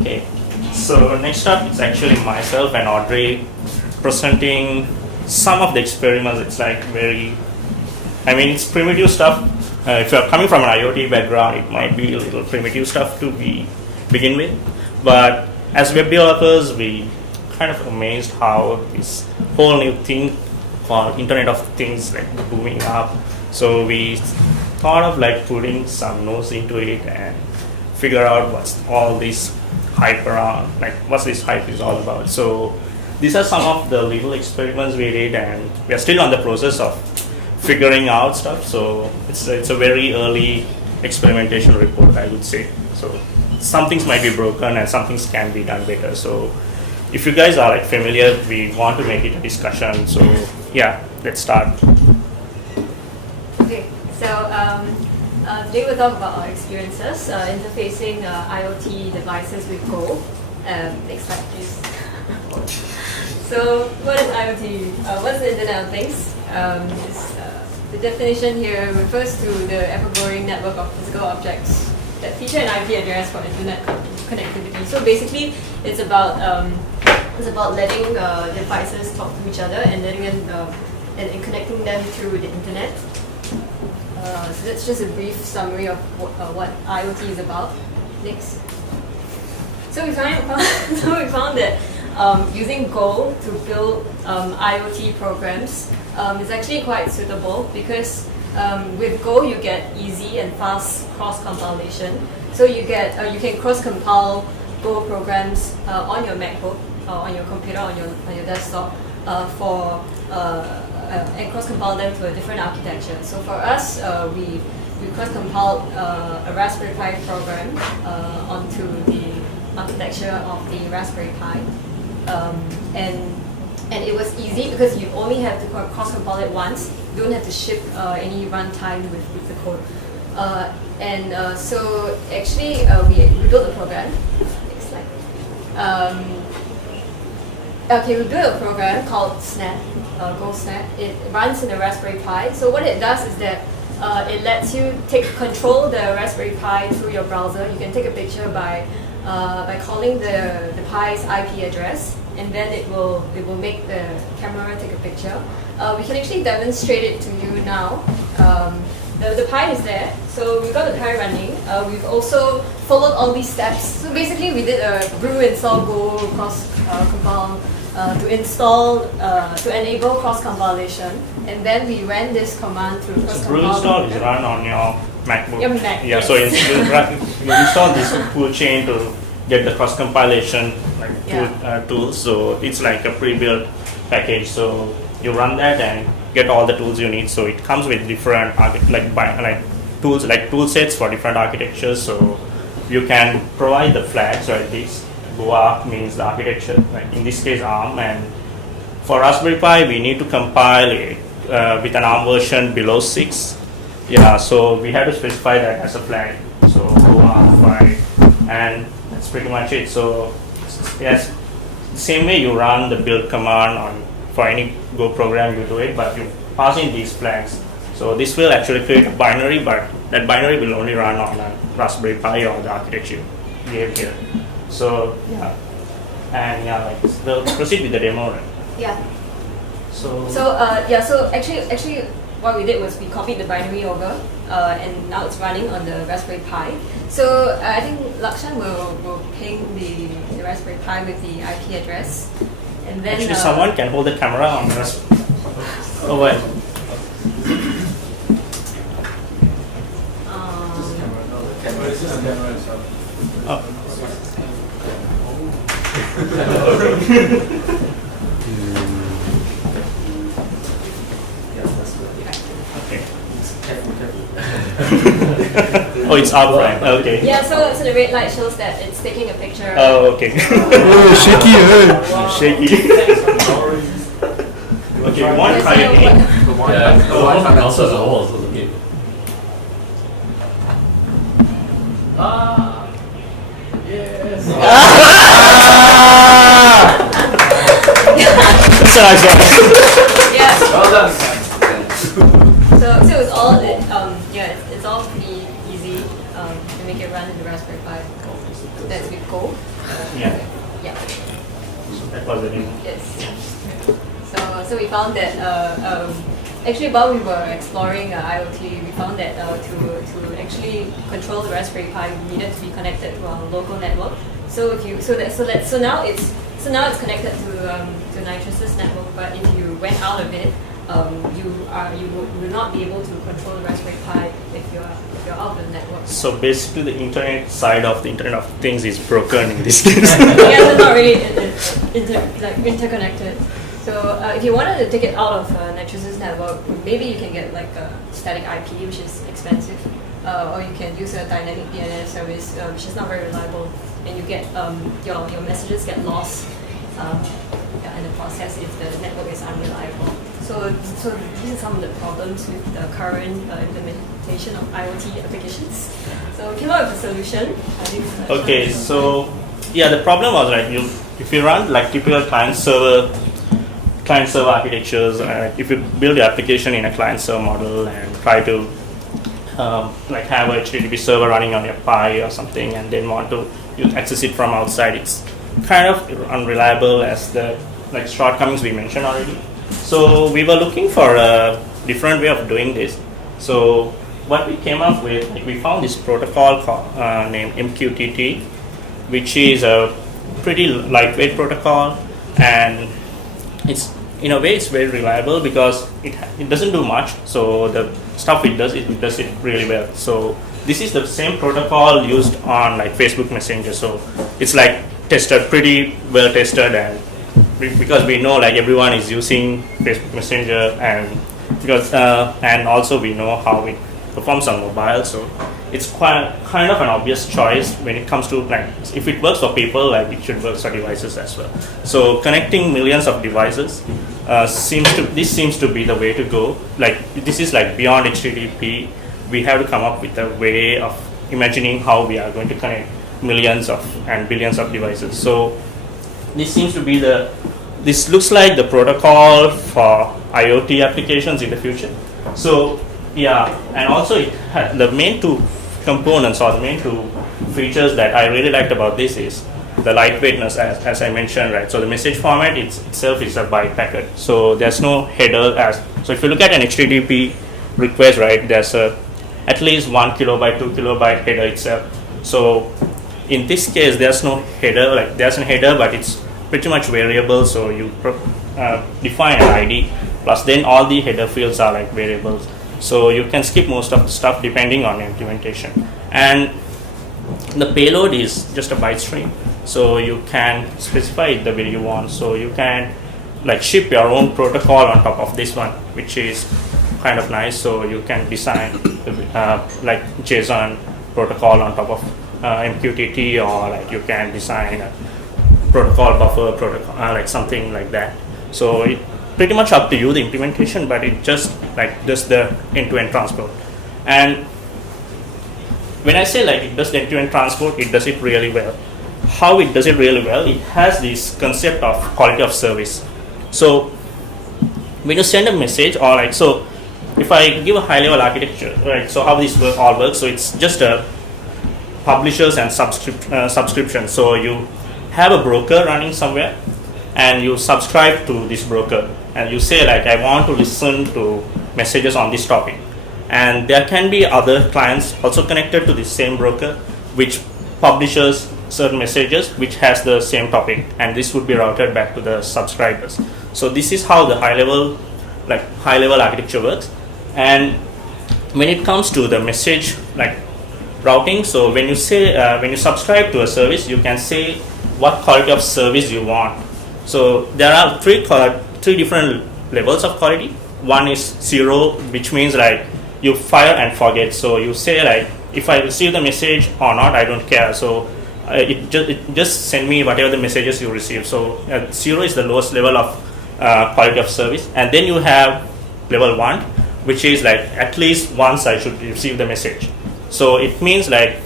Okay, so next up it's actually myself and Audrey presenting some of the experiments. It's like it's primitive stuff. If you're coming from an IoT background, it might be a little primitive stuff to begin with. But as web developers, we kind of amazed how this whole new thing called Internet of Things like booming up. So we thought of like putting some nodes into it and figure out what's all this hype around, like what this hype is all about. So these are some of the little experiments we did, and we are still on the process of figuring out stuff. So it's a very early experimentation report, I would say. So some things might be broken and some things can be done better. So if you guys are like familiar, we want to make it a discussion. So yeah, let's start. Okay, so today we'll talk about our experiences interfacing IoT devices with Go. Next slide, please. So what is IoT? What's the Internet of Things? The definition here refers to the ever-growing network of physical objects that feature an IP address for internet connectivity. So basically, it's about letting devices talk to each other and letting them and connecting them through the internet. So that's just a brief summary of what IoT is about. Next. So we found that using Go to build IoT programs is actually quite suitable because with Go you get easy and fast cross-compilation. So you can cross-compile Go programs on your MacBook, on your computer, on your desktop and cross-compile them to a different architecture. So for us, we cross-compiled a Raspberry Pi program onto the architecture of the Raspberry Pi, and it was easy because you only have to cross-compile it once. You don't have to ship any runtime with the code. So actually, we built a program. Next slide. We built a program called Snap, Go Snap. It runs in the Raspberry Pi. So what it does is that it lets you control the Raspberry Pi through your browser. You can take a picture by calling the Pi's IP address, and then it will make the camera take a picture. We can actually demonstrate it to you now. The Pi is there, so we've got the Pi running. We've also followed all these steps. So basically, we did a brew install Go cross compile to enable cross compilation, and then we ran this command through cross compile. Brew install is run on your MacBook. Your Mac, yeah, yes. So you install this tool chain to get the cross compilation tools. So it's like a pre-built package. So you run that and get all the tools you need. So it comes with different tools, like tool sets for different architectures. So you can provide the flags, right? This Goa means the architecture, like in this case ARM, and for Raspberry Pi we need to compile it with an ARM version below 6. Yeah, so we have to specify that as a flag. So Goa 5, and that's pretty much it. So yes, same way you run the build command for any Go program, you do it, but you pass in these flags. So this will actually create a binary, but that binary will only run on a Raspberry Pi or the architecture we gave here. So yeah, and we'll proceed with the demo, right? Yeah. So actually, what we did was we copied the binary over, and now it's running on the Raspberry Pi. So I think Lakshan will ping the Raspberry Pi with the IP address, and then actually someone can hold the camera on the Raspberry. Oh wait. Oh. Okay. Oh, it's up, right? Okay. Yeah, so the red light shows that it's taking a picture. Oh, okay. Shaky, Shaky. Okay, we want to try again. Yeah, the Wi-Fi also as a whole, so okay. Yes. That's a nice one. Yeah. Well done. So it's all it's all pretty easy to make it run in the Raspberry Pi. That's with Go. Yeah. Yeah. So that was the demo. Yes. So we found that actually while we were exploring IoT, we found that to actually control the Raspberry Pi, we needed to be connected to our local network. So now it's connected to Nitrus's network. But if you went out of it, you will not be able to control the Raspberry Pi if you're out of the network. So basically, the internet side of the Internet of Things is broken in this case. Yeah, they're not really interconnected. So if you wanted to take it out of Nitrus's network, maybe you can get like a static IP, which is expensive, or you can use a dynamic DNS service, which is not very reliable, and you get your messages get lost in the process if the network is unreliable. So these are some of the problems with the current implementation of IoT applications. So we came up with a solution. Okay, so yeah, the problem was like if you run like typical client server architectures, if you build your application in a client server model and try to like have a HTTP server running on your Pi or something, and then want to access it from outside, it's kind of unreliable as the like shortcomings we mentioned already. So we were looking for a different way of doing this. So what we came up with, like, we found this protocol named MQTT, which is a pretty lightweight protocol, and it's in a way it's very reliable because it doesn't do much. So the stuff it does it really well. So this is the same protocol used on like Facebook Messenger. So it's like pretty well tested, and because we know like everyone is using Facebook Messenger, and because and also we know how it performs on mobile, so it's kind of an obvious choice when it comes to like if it works for people, like it should work for devices as well. So connecting millions of devices seems to be the way to go. Like this is like beyond HTTP. We have to come up with a way of imagining how we are going to connect millions and billions of devices. So this looks like the protocol for IoT applications in the future. So yeah, and also it had the main two components or the main two features that I really liked about this is the lightweightness, as I mentioned, right? So the message format itself is a byte packet, so there's no header. So if you look at an HTTP request, right, there's at least 1 kilobyte, 2 kilobyte header itself. So in this case, there's no header. Like there's a header, but it's pretty much variable. So you define an ID, plus then all the header fields are like variables. So you can skip most of the stuff depending on implementation. And the payload is just a byte stream. So you can specify it the way you want. So you can like ship your own protocol on top of this one, which is kind of nice. So you can design like JSON protocol on top of MQTT, or like you can design a protocol buffer protocol, like something like that. So it pretty much up to you the implementation, but it just like does the end-to-end transport. And when I say like it does the end-to-end transport, it does it really well. How it does it really well? It has this concept of quality of service. So when you send a message, or like, so if I give a high-level architecture, right? So how this all works? So it's just a publishers and subscription. So you have a broker running somewhere, and you subscribe to this broker, and you say like, I want to listen to messages on this topic. And there can be other clients also connected to this same broker, which publishes certain messages which has the same topic, and this would be routed back to the subscribers. So this is how the high level architecture works. And when it comes to the message like routing, so when you say when you subscribe to a service, you can say what quality of service you want. So there are three different levels of quality. One is 0, which means like you fire and forget. So you say like, if I receive the message or not, I don't care. So it just send me whatever the messages you receive. So 0 is the lowest level of quality of service. And then you have level 1, which is like at least once I should receive the message. So it means like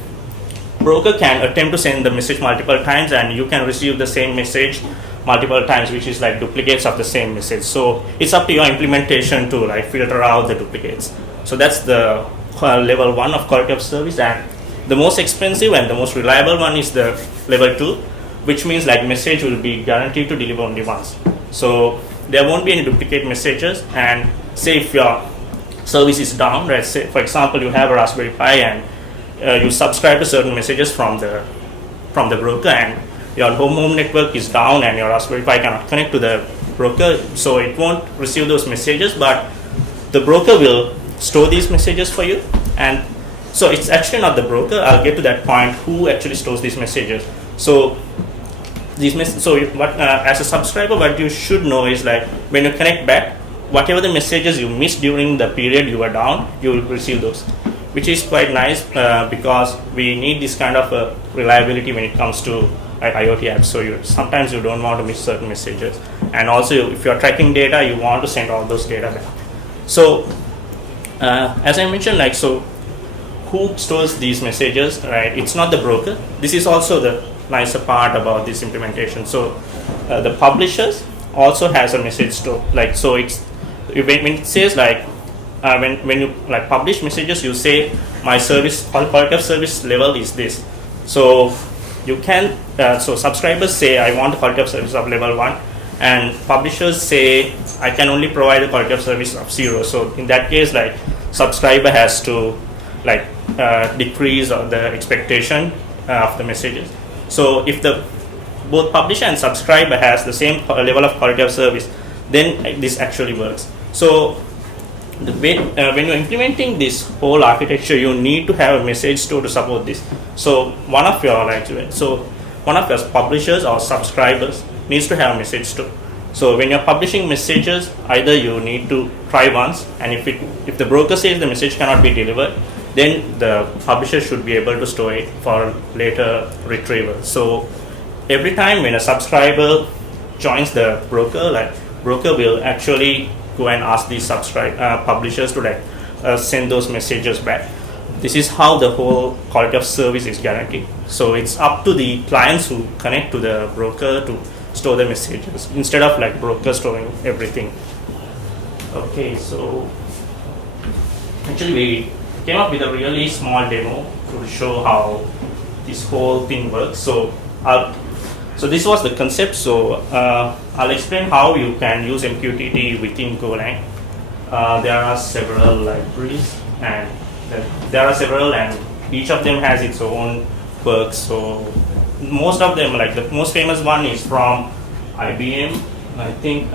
broker can attempt to send the message multiple times, and you can receive the same message multiple times, which is like duplicates of the same message. So it's up to your implementation to like filter out the duplicates. So that's the level 1 of quality of service. And the most expensive and the most reliable one is the level 2, which means like message will be guaranteed to deliver only once. So there won't be any duplicate messages. And say if your service is down, let's say for example you have a Raspberry Pi and you subscribe to certain messages from the broker, and your home network is down and your Raspberry Pi cannot connect to the broker, so it won't receive those messages, but the broker will store these messages for you. And so it's actually not the broker. I'll get to that point, who actually stores these messages. So as a subscriber, what you should know is like when you connect back, whatever the messages you missed during the period you were down, you will receive those, which is quite nice because we need this kind of reliability when it comes to IoT apps. So sometimes you don't want to miss certain messages, and also if you're tracking data, you want to send all those data back. So as I mentioned, like, so who stores these messages, right? It's not the broker. This is also the nicer part about this implementation. So the publishers also has a message store. Like, so it's when it says like when you like publish messages, you say my service quality of service level is this. So you can so subscribers say I want quality of service of level 1, and publishers say I can only provide a quality of service of 0. So in that case, like subscriber has to like decrease the expectation of the messages. So if the both publisher and subscriber has the same level of quality of service, then this actually works. So the way, when you're implementing this whole architecture, you need to have a message store to support this. So one of your publishers or subscribers needs to have a message store. So when you're publishing messages, either you need to try once, and if the broker says the message cannot be delivered, then the publisher should be able to store it for later retrieval. So every time when a subscriber joins the broker, like broker will actually go and ask these publishers to send those messages back. This is how the whole quality of service is guaranteed. So it's up to the clients who connect to the broker to store the messages instead of like broker storing everything. Okay, so actually we came up with a really small demo to show how this whole thing works. So this was the concept. So I'll explain how you can use MQTT within Golang. There are several libraries, and each of them has its own perks. So most of them, like the most famous one is from IBM. I think,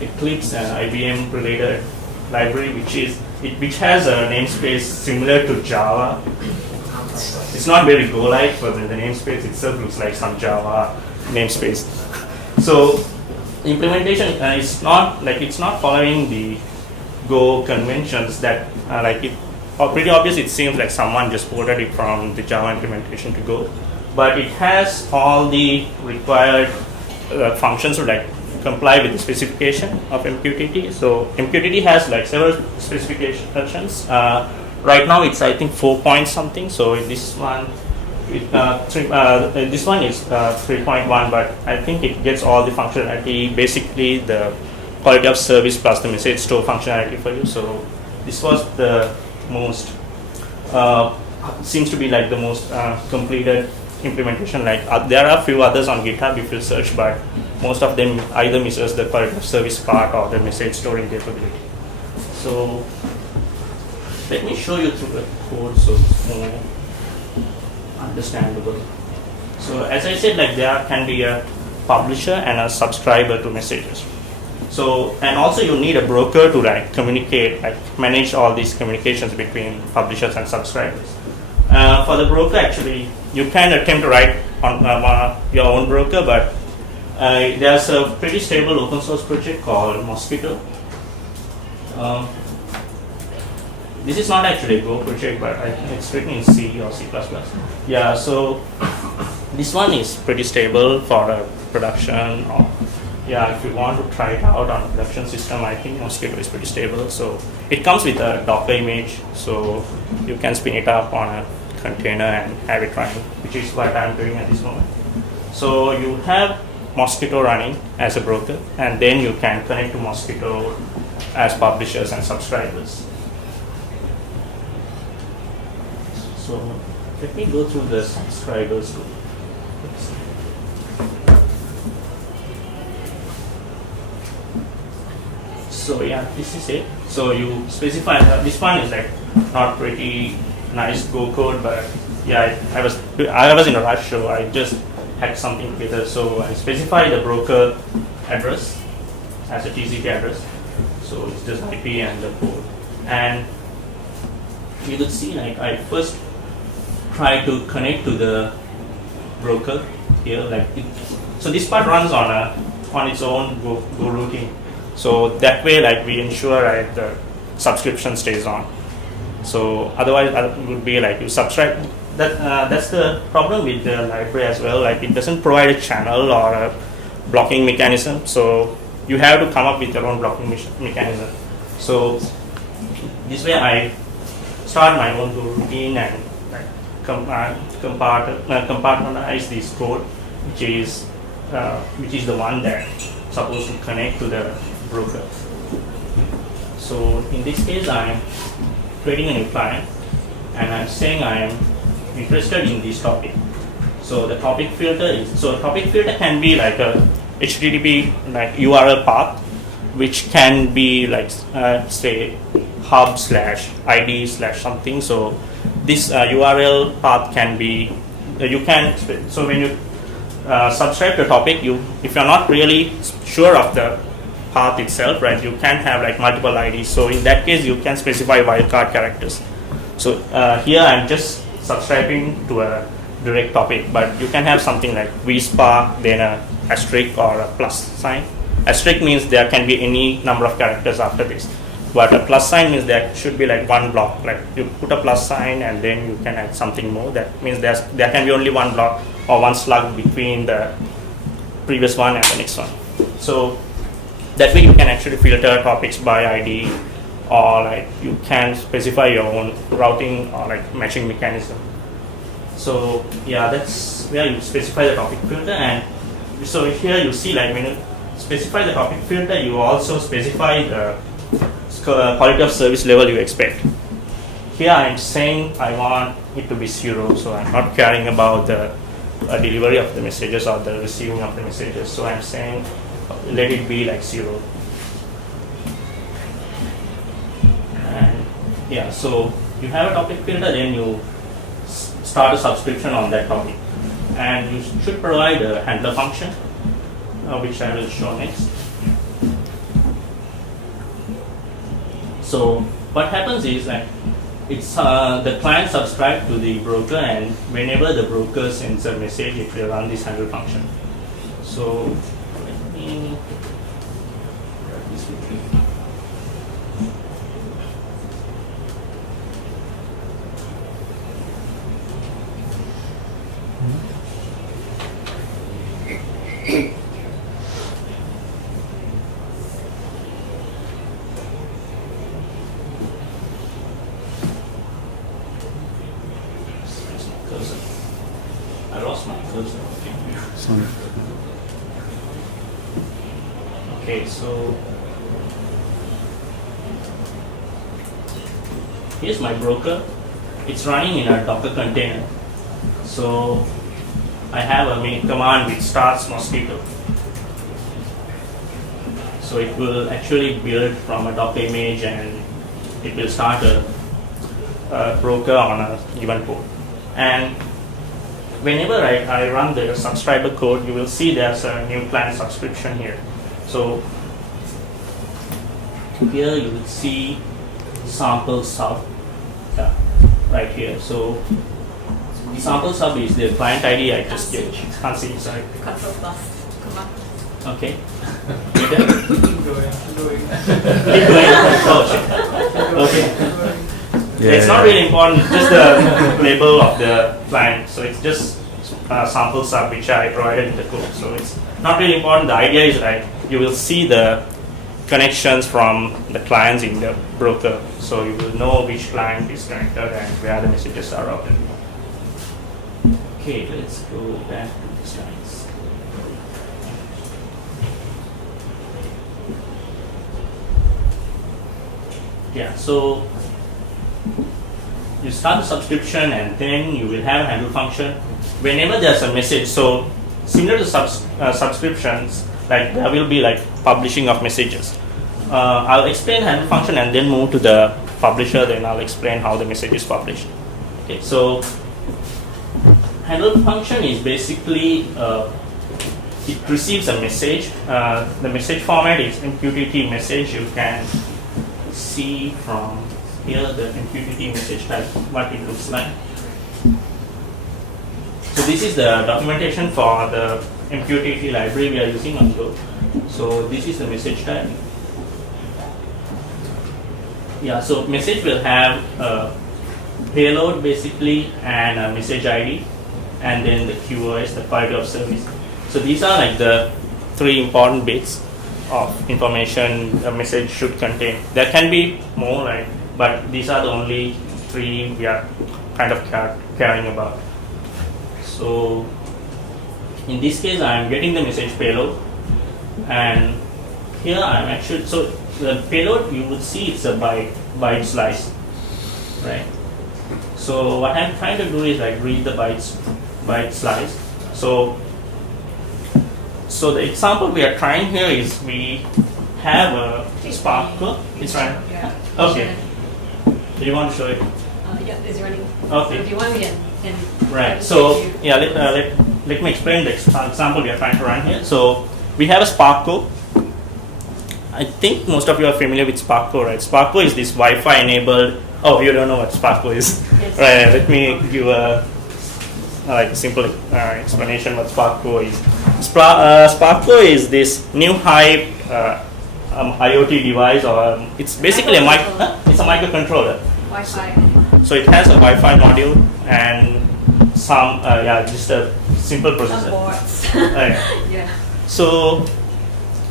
Eclipse and IBM related library, which has a namespace similar to Java. It's not very Go-like, but the namespace itself looks like some Java namespace. So implementation is not like it's not following the Go conventions that pretty obvious. It seems like someone just ported it from the Java implementation to Go, but it has all the required functions to like comply with the specification of MQTT. So MQTT has like several specifications. Right now it's I think 4 point something. So this one is 3.1, but I think it gets all the functionality, basically the quality of service plus the message store functionality for you. So this was the most seems to be like the most completed implementation. Like there are a few others on GitHub if you search, but most of them either misses the quality of service part or the message storing capability. So let me show you through the code so it's more understandable. So as I said, like there can be a publisher and a subscriber to messages. So, and also you need a broker to like communicate, like manage all these communications between publishers and subscribers. For the broker, actually, you can attempt to write on your own broker, but there's a pretty stable open source project called Mosquito. This is not actually a Go project, but I think it's written in C or C++. Yeah, so this one is pretty stable for a production. Or, yeah, if you want to try it out on a production system, I think Mosquito is pretty stable. So it comes with a Docker image, so you can spin it up on a container and have it running, which is what I'm doing at this moment. So you have Mosquito running as a broker, and then you can connect to Mosquito as publishers and subscribers. So let me go through the subscribers. So yeah, this is it. So you specify this one is like not pretty nice Go code, but yeah, I was in a rush, so I just had something together. So I specify the broker address as a TCP address. So it's just IP and the port. And you could see like I first try to connect to the broker here. So this part runs on its own Go routing. So that way, like we ensure the subscription stays on. So otherwise, it would be like you subscribe. That's the problem with the library as well. Like it doesn't provide a channel or a blocking mechanism. So you have to come up with your own blocking mechanism. So this way, I start my own Go routine and like compartmentalize this code, which is the one that supposed to connect to the broker. So in this case, I'm creating a new client and I'm saying I am interested in this topic. So the topic filter can be like a HTTP like URL path, which can be like say hub/id/something. So this URL path can be so when you subscribe to a topic, if you're not really sure of the path itself, right, you can have like multiple IDs. So in that case, you can specify wildcard characters. So here I'm just subscribing to a direct topic, but you can have something like vspa, then a asterisk or a plus sign. Asterisk means there can be any number of characters after this, but a plus sign means there should be like one block. Like you put a plus sign and then you can add something more. That means there can be only one block or one slug between the previous one and the next one. So that way you can actually filter topics by ID, or like you can specify your own routing or like matching mechanism. So yeah, that's where you specify the topic filter. And so here you see like when you specify the topic filter, you also specify the quality of service level you expect. Here I'm saying I want it to be 0, so I'm not caring about the delivery of the messages or the receiving of the messages. So I'm saying let it be like 0. And yeah, so you have a topic filter, then you start a subscription on that topic, and you should provide a handler function, which I will show next. So what happens is like it's the client subscribes to the broker, and whenever the broker sends a message, it will run this handle function. So let me grab this with me. I lost my cursor. Sorry. Okay, so here's my broker. It's running in a Docker container. So I have a main command which starts Mosquito. So it will actually build from a Docker image, and it will start a broker on a given port. And whenever I run the subscriber code, you will see there's a new client subscription here. So here you will see sample sub right here. So the sample sub is the client ID I just gave. Can't see, sorry. Control plus command. Okay. Keep going. Keep going. Oh, shit. Okay. Yeah. It's not really important, just the label of the client. So it's just sample sub which I provided in the code. So it's not really important. The idea is like you will see the connections from the clients in the broker. So you will know which client is connected and where the messages are routed. Okay, let's go back to the slides. Yeah, so you start the subscription, and then you will have a handle function whenever there's a message, so similar to subscriptions, like there will be like publishing of messages. I'll explain handle function and then move to the publisher, then I'll explain how the message is published. Okay, so handle function is basically it receives a message. The message format is MQTT message. You can see from here the MQTT message type, what it looks like. So this is the documentation for the MQTT library we are using on Go. So this is the message type. Yeah, so message will have a payload basically and a message ID and then the QoS, the quality of service. So these are like the 3 important bits of information a message should contain. There can be more, right? But these are the only 3 we are kind of caring about. So in this case, I am getting the message payload, and here I am actually, so the payload you would see it's a byte slice, right? So what I'm trying to do is like read the byte slice. So the example we are trying here is we have a Spark code. It's running. Yeah. Okay. Do you want to show it? Yeah, it's running. Okay. So if you want, we can Right. So yeah, let me explain the example we are trying to run here. So we have a Spark code. I think most of you are familiar with Spark code, right? Spark code is this Wi-Fi enabled. Oh, you don't know what Spark code is? Yes. Right. Let me give a like simple explanation what Spark code is. Spark code is this new hype IoT device, or it's basically it's a microcontroller. Wi-Fi. So it has a Wi-Fi module and some just a simple processor. Boards. Yeah. So,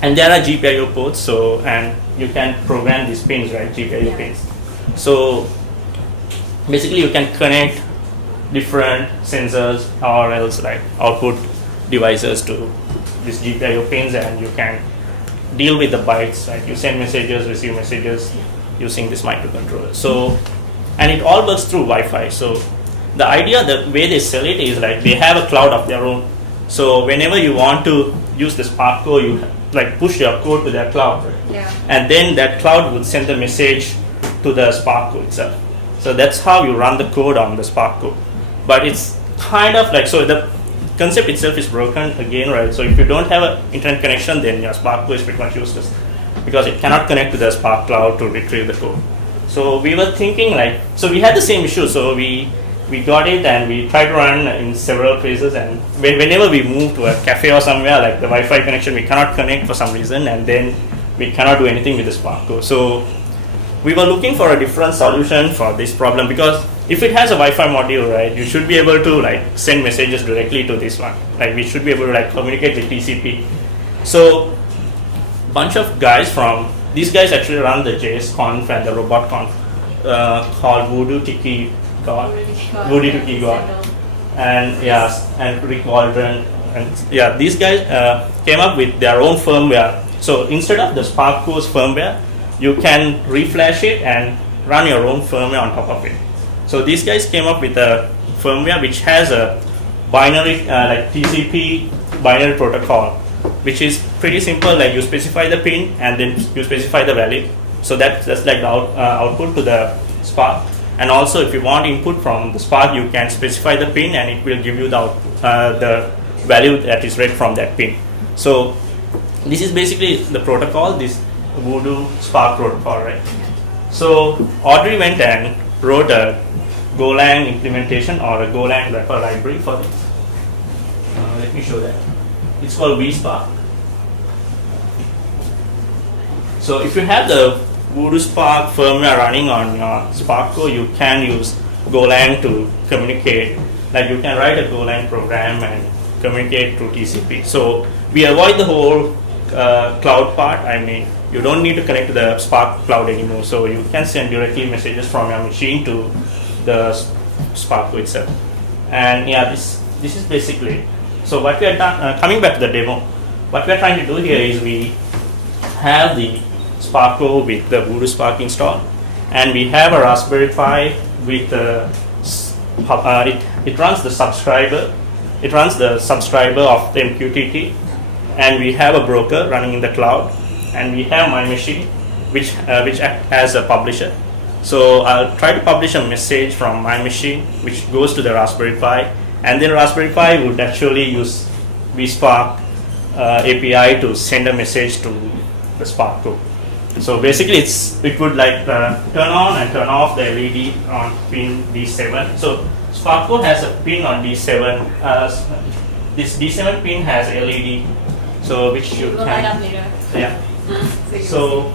and there are GPIO ports. So, and you can program these pins, right? GPIO pins. So, basically, you can connect different sensors or else like output devices to these GPIO pins, and you can deal with the bytes. Right? You send messages, receive messages using this microcontroller. So, and it all works through Wi-Fi. So, the idea, the way they sell it is like they have a cloud of their own. So whenever you want to use the Spark code, you like push your code to their cloud, right? Yeah. And then that cloud would send the message to the Spark code itself. So that's how you run the code on the Spark code. But it's kind of like, so the concept itself is broken again, right? So if you don't have an internet connection, then your Spark code is pretty much useless because it cannot connect to the Spark cloud to retrieve the code. So we were thinking like, so we had the same issue. So we got it and we tried to run in several places, and whenever we move to a cafe or somewhere, like the Wi-Fi connection, we cannot connect for some reason, and then we cannot do anything with the Spark code. So we were looking for a different solution for this problem, because if it has a Wi-Fi module, right, you should be able to like send messages directly to this one. Like we should be able to like communicate with TCP. So bunch of guys from, these guys actually run the JSConf and the RobotConf called Voodoo Tiki God, Voodoo Tiki God, and and Rick Waldron, and these guys came up with their own firmware. So instead of the Spark code's firmware, you can reflash it and run your own firmware on top of it. So these guys came up with a firmware which has a binary like TCP binary protocol, which is pretty simple. Like you specify the pin and then you specify the value. So that's like the output to the Spark. And also, if you want input from the Spark, you can specify the pin, and it will give you the value that is read from that pin. So this is basically the protocol, this Voodoo Spark protocol, right? So Audrey went and wrote a Golang implementation or a Golang wrapper library for this. Let me show that. It's called vSpark. So if you have the Voodoo Spark firmware running on your Spark code, you can use Golang to communicate. Like you can write a Golang program and communicate through TCP. So we avoid the whole cloud part. I mean, you don't need to connect to the Spark cloud anymore. So you can send directly messages from your machine to the Spark code itself. And this is basically it. So what we are done, coming back to the demo, what we are trying to do here is we have the Spark code with the Voodoo Spark installed, and we have a Raspberry Pi with it runs the subscriber it runs the subscriber of the MQTT, and we have a broker running in the cloud, and we have my machine, which acts as a publisher. So I'll try to publish a message from my machine, which goes to the Raspberry Pi, and then Raspberry Pi would actually use vSpark API to send a message to the Spark code. So basically, it would like turn on and turn off the LED on pin D7. So Spark code has a pin on D7. This D7 pin has LED, so which you We'll can. light up later. Yeah. So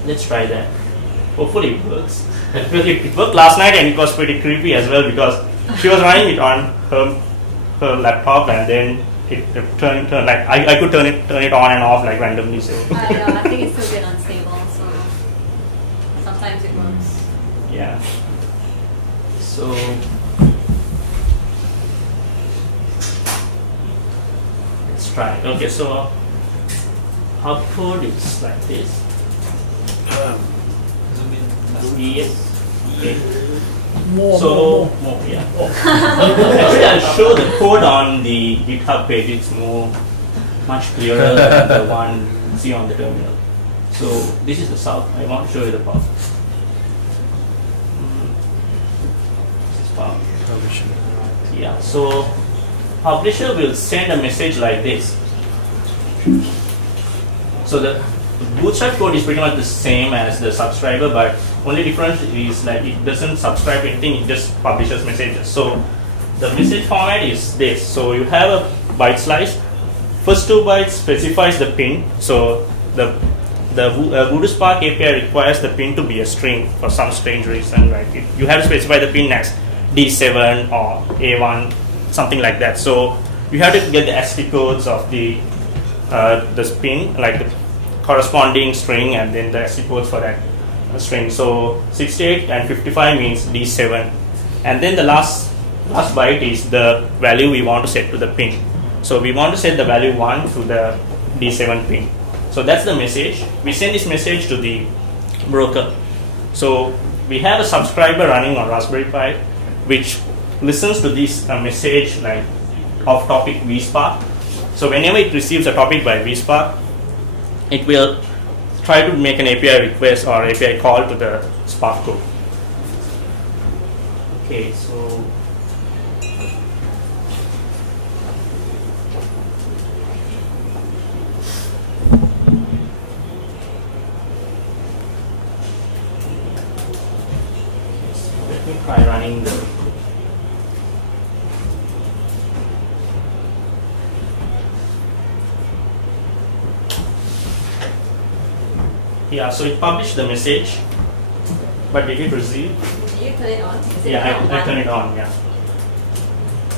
So let's try that. Hopefully it works. It worked last night, and it was pretty creepy as well because she was running it on her laptop, and then it turned like I could turn it on and off like randomly. So I know, I think it's still a bit unstable, so sometimes it works. yeah. So let's try. Okay, so output is like this. Yes. Okay. So, yeah. Actually, I'll show the code on the GitHub page. It's much clearer than the one you see on the terminal. So, this is the south. I want to show you the path. This is path. Yeah. So, publisher will send a message like this. So the bootstrap code is pretty much the same as the subscriber, but only difference is like it doesn't subscribe anything, it just publishes messages. So the message format is this. So you have a byte slice. First 2 bytes specifies the pin. So the Voodoo Spark API requires the pin to be a string for some strange reason. Like you have to specify the pin as D7 or A1, something like that. So you have to get the ASCII codes of the pin, like the corresponding string, and then the ASCII codes for that string. So 68 and 55 means D7, and then the last byte is the value we want to set to the pin. So we want to set the value 1 to the D7 pin. So that's the message. We send this message to the broker. So we have a subscriber running on Raspberry Pi, which listens to this message like of topic vSpark. So whenever it receives a topic by vSpark, it will try to make an API request or API call to the Spark code. Okay, so let me try running the so it published the message, but did it receive? Did you turn it on? Is it Yeah, on? I turned it on, yeah.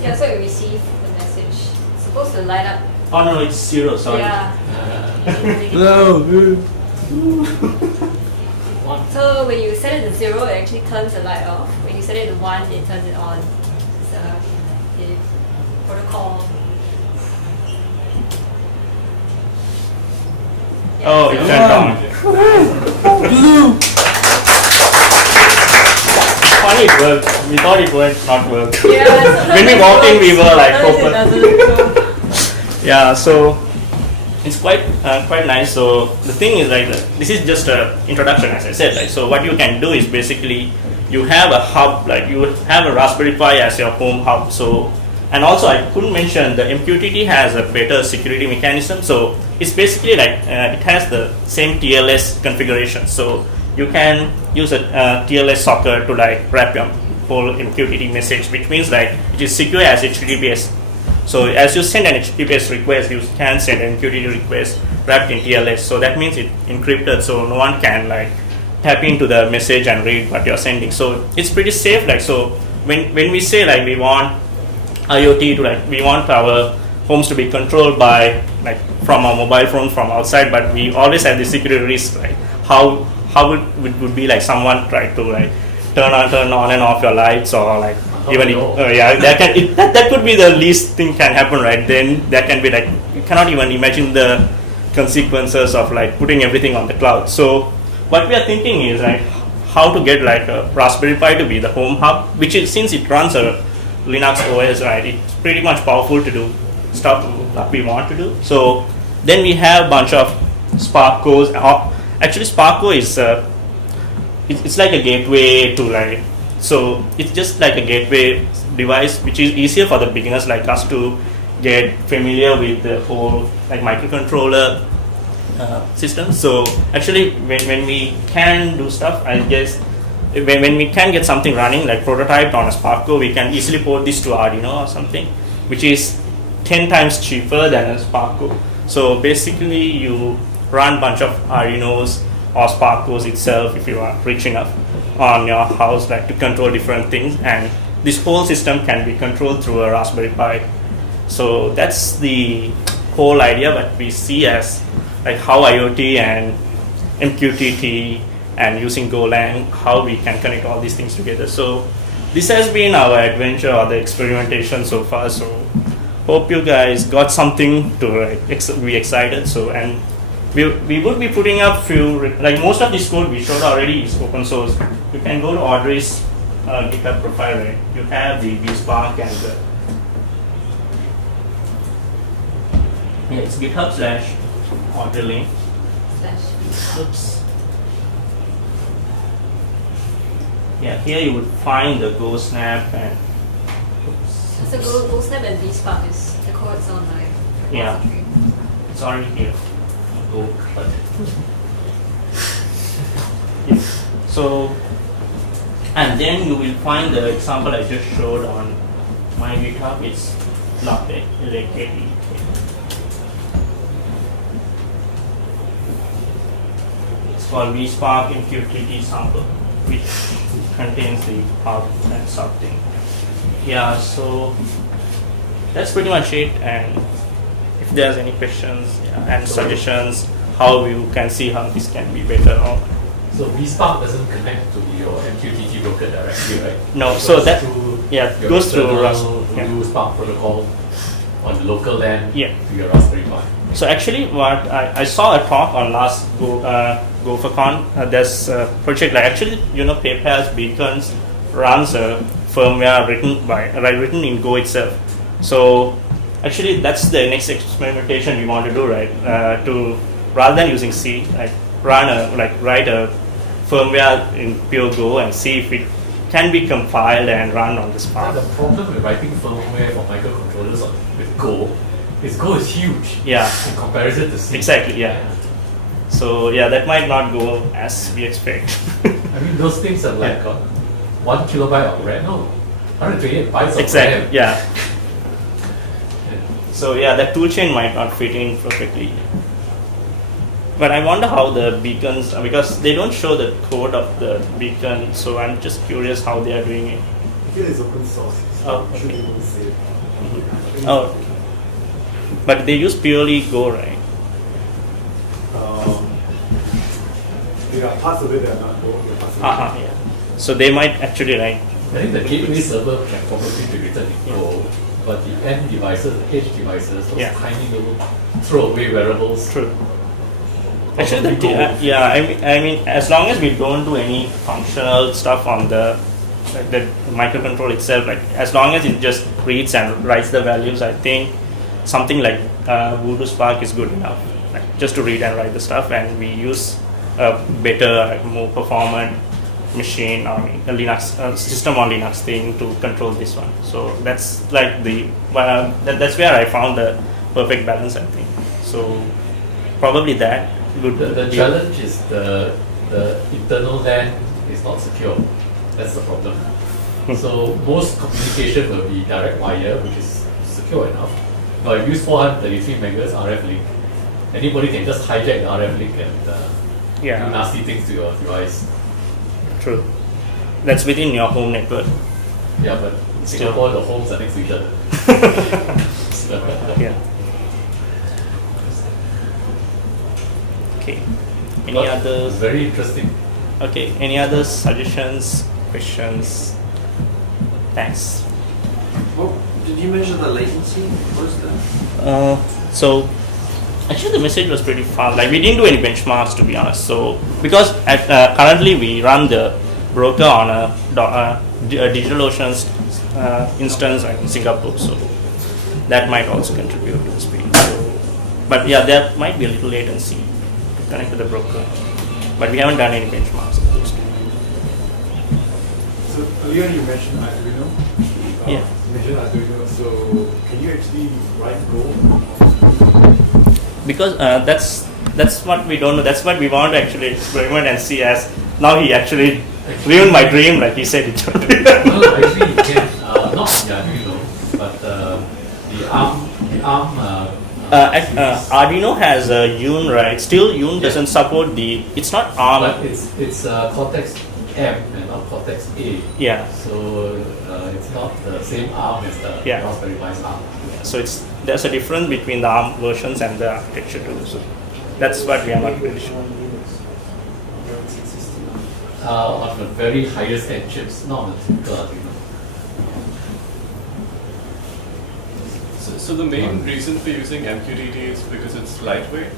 Yeah, so it received the message. It's supposed to light up. Oh no, it's 0, sorry. Yeah. No. So when you set it to 0, it actually turns the light off. When you set it to 1, it turns it on. It's a protocol. Yeah, Oh, it so- turned on. Funny, it worked. We thought it would not work. Yeah, sometimes When we it walked in, works, we were like, sometimes it open. doesn't, so- Yeah, so it's quite nice. So the thing is like this is just an introduction, as I said. Like, so what you can do is basically you have a hub, like you have a Raspberry Pi as your home hub. So, and also I couldn't mention the MQTT has a better security mechanism. So it's basically like it has the same TLS configuration. So you can use a TLS socket to like wrap your whole MQTT message, which means like it is secure as HTTPS. So as you send an HTTPS request, you can send an MQTT request wrapped in TLS. So that means it's encrypted, so no one can like tap into the message and read what you're sending. So it's pretty safe. Like, so when we say like we want IoT to like we want our homes to be controlled by like from a mobile phone from outside, but we always have the security risk. Like how it would be like someone try to like turn on and off your lights, or like even that could be the least thing can happen, right? Then that can be like you cannot even imagine the consequences of like putting everything on the cloud. So what we are thinking is like how to get like a Raspberry Pi to be the home hub, which is, since it runs a Linux OS, right? It's pretty much powerful to do stuff that we want to do. So then we have a bunch of Spark cores. Actually, Spark core is it's like a gateway to like. So it's just like a gateway device, which is easier for the beginners like us to get familiar with the whole like microcontroller system. So actually, when we can do stuff, I guess when we can get something running like prototyped on a Spark core, we can easily port this to Arduino or something, which is 10 times cheaper than a Spark core. So basically, you run a bunch of Arduinos or Spark cores itself if you are rich enough on your house, like to control different things, and this whole system can be controlled through a Raspberry Pi. So that's the whole idea that we see as like how IoT and MQTT and using Golang, how we can connect all these things together. So this has been our adventure or the experimentation so far. So hope you guys got something to be excited. So and we would be putting up few like most of this code we showed already is open source. You can go to Audrey's GitHub profile. Right? You have the VSpark and it's GitHub/Audrey link. Oops. Yeah, here you would find the Go Snap and. Oops. So Go Snap and VSpark is the code's on my repository. It's already here. Go, but yeah. So, and then you will find the example I just showed on my GitHub. It's Latte, L-A-K-T. It's called VSpark MQTT sample, which contains the out and sub thing. Yeah, so that's pretty much it. And if there's any questions and suggestions, how you can see how this can be better. So VSpark doesn't connect to your MQTT broker directly, right? No, so that goes through Rust. Spark protocol on the local LAN to your Raspberry Pi. So actually, what I saw a talk on last GopherCon. There's a project like actually PayPal's Beacons runs a firmware written in Go itself. So actually, that's the next experimentation we want to do, right? To rather than using C, write a firmware in pure Go and see if it can be compiled and run on the Spark. The problem with writing firmware for microcontrollers with Go is Go is huge. Yeah. In comparison to C. Exactly. Yeah. So yeah, that might not go as we expect. I mean, those things are like 1 kilobyte of RAM. No, 128 bytes of exactly. RAM. Yeah. So yeah, that toolchain might not fit in perfectly. But I wonder how the beacons, because they don't show the code of the beacon, so I'm just curious how they are doing it. I feel it's open source, so I should be able to see it. Mm-hmm. Oh, but they use purely Go, right? Yeah, parts of it are not Go. Yeah. So they might actually I think the gateway server can probably be written in Go, but the end devices, the edge devices, those tiny little throwaway wearables. True. Actually, I mean, as long as we don't do any functional stuff on the microcontroller itself, as long as it just reads and writes the values, I think something like Voodoo Spark is good enough, just to read and write the stuff, and we use a better, more performant machine, a Linux system on Linux thing to control this one. So that's that's where I found the perfect balance, I think. So probably that. The challenge is the internal LAN is not secure. That's the problem. So most communication will be direct wire, which is secure enough. But if you use 433 megahertz RF link, anybody can just hijack the RF link and do nasty things to your device. True. That's within your home network. Yeah, but in Singapore, the homes are next to each other. Yeah. Okay. Any others? Very interesting. Okay. Any other suggestions, questions? Thanks. Well, did you measure the latency? What is that? So actually the message was pretty fast. We didn't do any benchmarks, to be honest. So because currently we run the broker on a DigitalOcean instance in Singapore, so that might also contribute to the speed. So, but yeah, there might be a little latency to connect to the broker, but we haven't done any benchmarks of those two. So earlier you mentioned Arduino. Yeah. You mentioned Arduino. So can you actually write Go? Because that's what we don't know. That's what we want to actually experiment and see. As now he actually ruined my dream, like he said it. No, actually you can, not the Arduino, but the ARM Arduino has a Yun, right? Still, Yun doesn't support the. It's not ARM. but it's Cortex M and not Cortex A. Yeah. So it's not the same ARM as the Yeah. Raspberry Pi's ARM. So there's a difference between the ARM versions and the architecture too. So that's what we are not really sure. On the very highest end chips, not on the typical Arduino. So the main reason for using MQTT is because it's lightweight.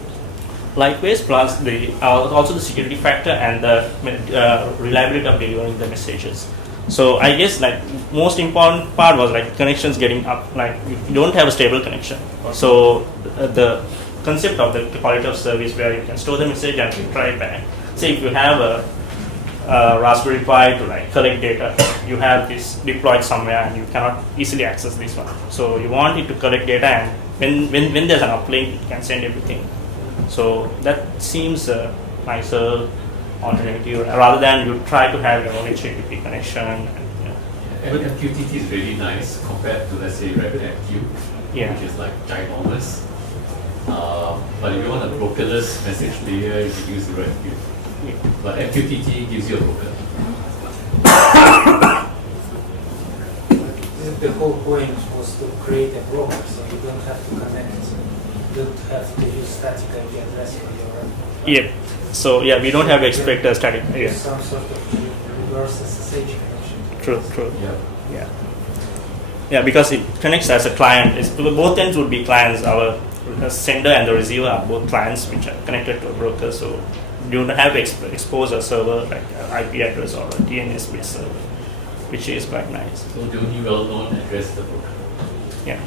Lightweight plus also the security factor and the reliability of delivering the messages. So I guess like most important part was like connections getting up. Like you don't have a stable connection. So the concept of the quality of service where you can store the message and try it back. Say if you have a Raspberry Pi to like collect data, you have this deployed somewhere and you cannot easily access this one. So you want it to collect data, and when there's an uplink, it can send everything. So that seems a nicer alternative rather than you try to have your own HTTP connection. And, MQTT is really nice compared to, let's say, RabbitMQ, Yeah. which is like ginormous. But if you want a brokerless message layer, you can use RabbitMQ. Yeah. But MQTT gives you a broker. The whole point was to create a broker, so you don't have to connect. You don't have to use static IP address for your. Yeah. So yeah, we don't have to expect a static. Yeah. Some sort of reverse SSH connection. True. Yeah. Yeah. Yeah, because it connects as a client. Both ends would be clients. Our sender and the receiver are both clients which are connected to a broker. So you don't have to expose a server like an IP address or a DNS-based server, which is quite nice. So the only well-known address is the broker. Yeah.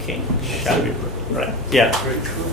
Okay. Shall we? Right. Yeah. Very true.